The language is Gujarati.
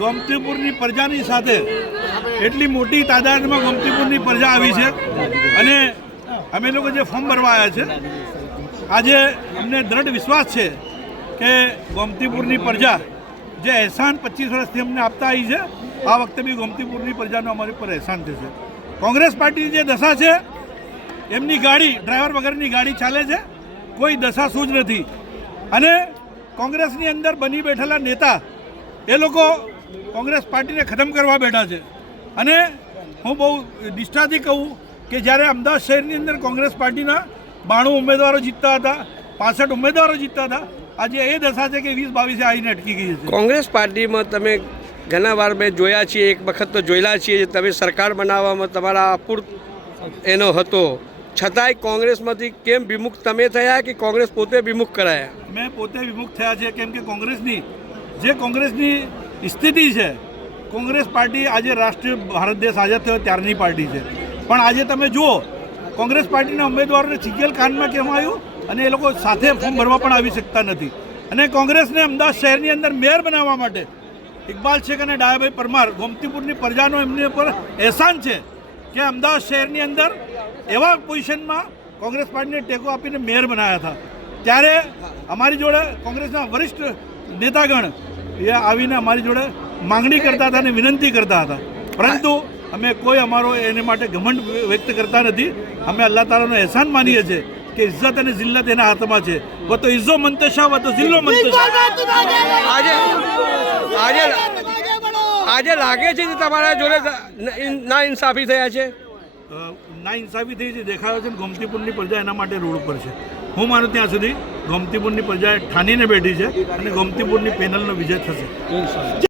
ગોમતીપુરની પ્રજાની સાથે એટલી મોટી તાદાદમાં ગોમતીપુરની પ્રજા આવી છે અને અમે લોકો જે ફોર્મ ભરવા આવ્યા છે આજે અમને દ્રઢ વિશ્વાસ છે કે ગોમતીપુરની પ્રજા જે એહસાન 25 વર્ષથી અમને આપતા આવી છે આ વખતે બી ગોમતીપુરની પ્રજાનો અમારી પર એહસાન થશે। કોંગ્રેસ પાર્ટીની જે દશા છે એમની ગાડી ડ્રાઈવર વગરની ગાડી ચાલે છે, કોઈ દશા સૂઝ નથી અને કોંગ્રેસની અંદર બની બેઠેલા નેતા એ લોકો કોંગ્રેસ પાર્ટીને ખતમ કરવા બેઠા છે અને હું બહુ નિષ્ઠાથી કહું કે જ્યારે અમદાવાદ શહેરની અંદર કોંગ્રેસ પાર્ટીના 92 ઉમેદવારો જીતતા હતા, 65 ઉમેદવારો જીતતા હતા, આજે એ દશા છે કે 20-22 આવીને અટકી ગઈ છે। કોંગ્રેસ પાર્ટીમાં તમે ઘણા વાર મેં જોયા છીએ, એક વખત તો જોયેલા છીએ તમે સરકાર બનાવવામાં તમારા અપૂર્ત એનો હતો, છતાંય કોંગ્રેસમાંથી કેમ વિમુખ તમે થયા કે કોંગ્રેસ પોતે વિમુખ કરાયા? મેં પોતે વિમુખ થયા છે કેમ કે કોંગ્રેસની સ્થિતિ છે, કોંગ્રેસ પાર્ટી આજે રાષ્ટ્રીય ભારત દેશ આઝાદ થયો ત્યારની પાર્ટી છે, પણ આજે તમે જુઓ કોંગ્રેસ પાર્ટીના ઉમેદવારોને સિંગલ કાનમાં કેમ આવ્યું અને એ લોકો સાથે ફોર્મ ભરવા પણ આવી શકતા નથી અને કોંગ્રેસને અમદાવાદ શહેરની અંદર મેયર બનાવવા માટે ઇકબાલ શેખ અને ડાયાભાઈ પરમાર ગોમતીપુરની પ્રજાનો એમની ઉપર એહસાન છે કે અમદાવાદ શહેરની અંદર એવા પોઝિશનમાં કોંગ્રેસ પાર્ટીને ટેકો આપીને મેયર બનાવ્યા હતા। ત્યારે અમારી જોડે કોંગ્રેસના વરિષ્ઠ નેતાગણ એ આવીને અમારી જોડે માંગણી કરતા હતા અને વિનંતી કરતા હતા, પરંતુ અમે કોઈ અમારો એને માટે ઘમંડ વ્યક્ત કરતા નથી। અમે અલ્લાહ તાલાનો એહસાન માનીએ છીએ કે ઇજ્જત અને જિલ્લત એના હાથમાં છે, વો તો ઇઝ્ઝો મંતશા વો તો જિલ્લો મંતશા। આજે લાગે છે કે તમારા જોડે ના ઇન્સાફી થયા છે? ના ઇન્સાફી થઈ છે, દેખાયો છે ગોમતીપુરની પ્રજા એના માટે રોડ ઉપર છે। હું માનું ત્યાં સુધી ગોમતીપુરની પ્રજાએ ઠાનીને બેઠી છે અને ગોમતીપુરની પેનલનો વિજય થશે।